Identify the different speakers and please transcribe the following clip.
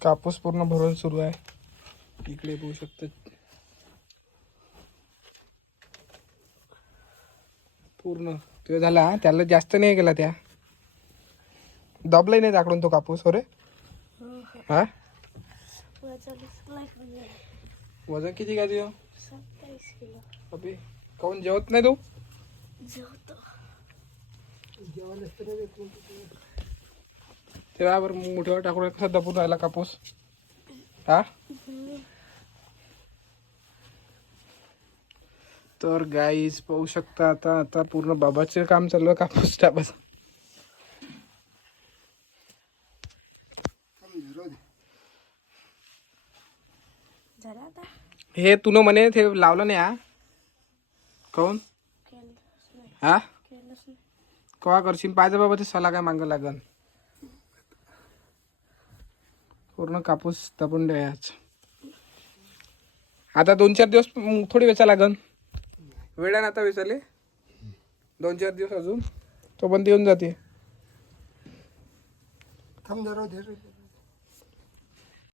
Speaker 1: कापूस पूर्ण भरून सुरू आहे. इकडे बघू शकता. पूर्ण. तो झाला त्याला जास्त नाही गेला त्या. दबलाही नाही दाखडून तो कापूस हो रे? हा वजन किती काय तुझं अबे काऊन जेवत नाही तू?
Speaker 2: जेवतो.
Speaker 1: ते बरोबर मोठ्यावर टाकून कसा दबून राहिला कापूस. हा? तर गाईज पाहू शकता आता आता पूर्ण बाबाचे काम चालू आहे कापूस
Speaker 2: आता?
Speaker 1: हे तुनं म्हणे ते लावलं नाही हा?
Speaker 2: नाही.
Speaker 1: हा? कवा करशील? पाहिजे बाबा ते सला काय मागं लागन. पूर्ण कापूस तापून द्यायच आता दोन चार दिवस थोडी वेचा लागन. वेळानं आता वेचाले दोन चार दिवस अजून. तो पण येऊन जाते.
Speaker 3: थांब